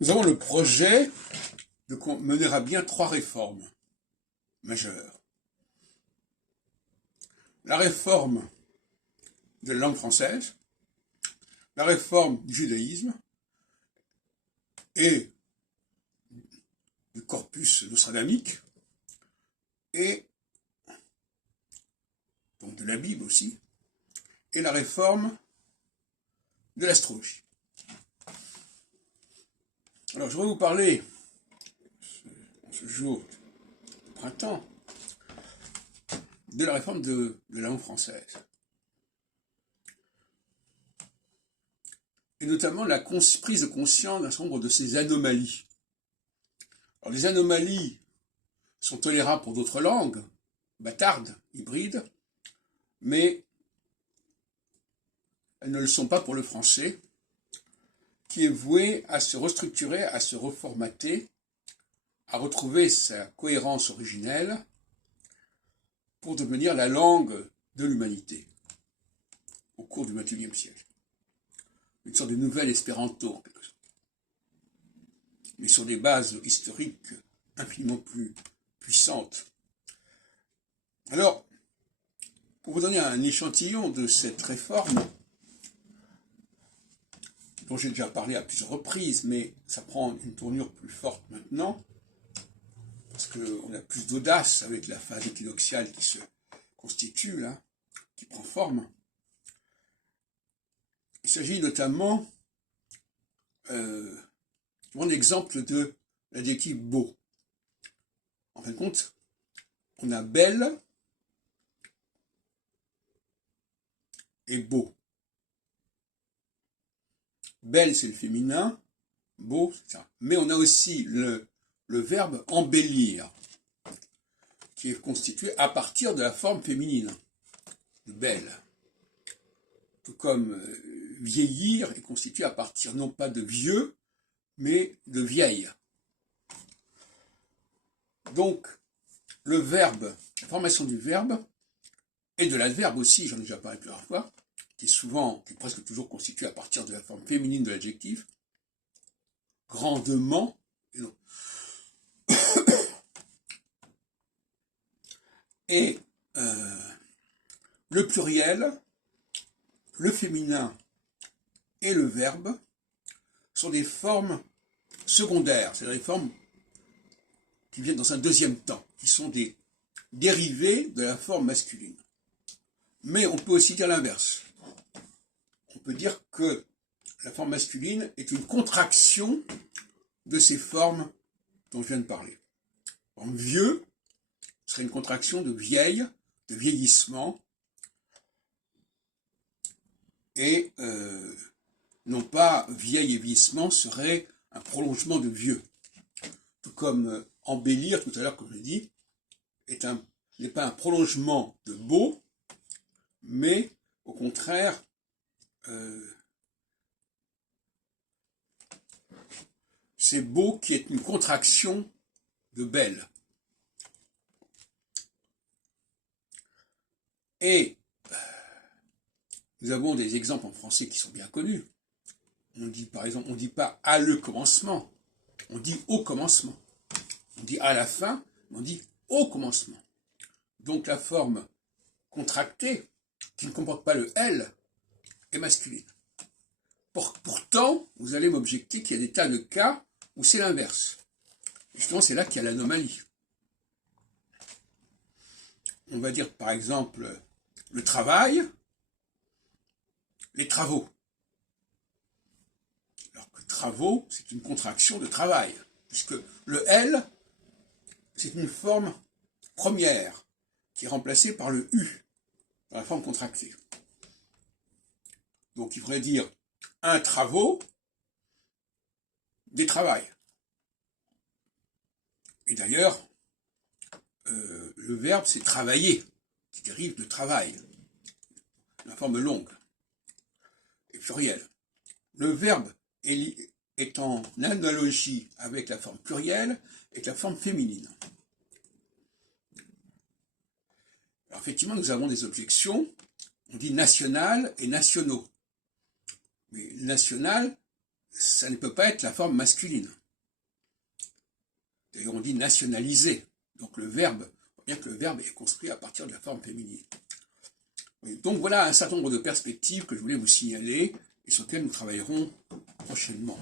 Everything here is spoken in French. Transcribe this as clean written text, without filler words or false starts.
Nous avons le projet de mener à bien 3 réformes majeures. La réforme de la langue française, la réforme du judaïsme et du corpus nostradamique, et donc de la Bible aussi, et la réforme de l'astrologie. Alors je vais vous parler, en ce jour de printemps, de la réforme de la langue française. Et notamment la prise de conscience d'un certain nombre de ces anomalies. Alors les anomalies sont tolérables pour d'autres langues, bâtardes, hybrides, mais elles ne le sont pas pour le français, qui est voué à se restructurer, à se reformater, à retrouver sa cohérence originelle pour devenir la langue de l'humanité au cours du XXIe siècle. Une sorte de nouvelle espéranto, en quelque sorte, mais sur des bases historiques infiniment plus puissantes. Alors, pour vous donner un échantillon de cette réforme, dont j'ai déjà parlé à plusieurs reprises, mais ça prend une tournure plus forte maintenant, parce qu'on a plus d'audace avec la phase équinoxiale qui se constitue, là, qui prend forme. Il s'agit notamment d'un exemple de l'adjectif beau. En fin de compte, on a belle et beau. Belle, c'est le féminin, beau, c'est ça. Mais on a aussi le verbe embellir, qui est constitué à partir de la forme féminine, de belle. Tout comme vieillir est constitué à partir non pas de vieux, mais de vieille. Donc, le verbe, la formation du verbe, et de l'adverbe aussi, j'en ai déjà parlé plusieurs fois, qui est presque toujours constitué à partir de la forme féminine de l'adjectif, grandement, et non. Et le pluriel, le féminin et le verbe sont des formes secondaires, c'est-à-dire des formes qui viennent dans un deuxième temps, qui sont des dérivés de la forme masculine. Mais on peut aussi dire l'inverse. On peut dire que la forme masculine est une contraction de ces formes dont je viens de parler. Par exemple, vieux serait une contraction de vieille, de vieillissement, et non pas vieille et vieillissement serait un prolongement de vieux. Tout comme embellir, tout à l'heure, comme je l'ai dit, n'est pas un prolongement de beau, mais au contraire, c'est beau qui est une contraction de belle. Et nous avons des exemples en français qui sont bien connus. On dit par exemple, on ne dit pas à le commencement, on dit au commencement. On dit à la fin, mais on dit au commencement. Donc la forme contractée, qui ne comporte pas le L, est masculine. Pourtant, vous allez m'objecter qu'il y a des tas de cas où c'est l'inverse. Justement, c'est là qu'il y a l'anomalie. On va dire par exemple le travail, les travaux. Alors que travaux, c'est une contraction de travail, puisque le L, c'est une forme première qui est remplacée par le U, dans la forme contractée. Donc il faudrait dire un travaux, des travails. Et d'ailleurs, le verbe c'est travailler, qui dérive de travail, la forme longue et plurielle. Le verbe est en analogie avec la forme plurielle et avec la forme féminine. Alors effectivement, nous avons des objections. On dit national et nationaux. Mais national, ça ne peut pas être la forme masculine. D'ailleurs, on dit nationaliser. Donc le verbe, on voit bien que le verbe est construit à partir de la forme féminine. Oui, donc voilà un certain nombre de perspectives que je voulais vous signaler et sur lesquelles nous travaillerons prochainement.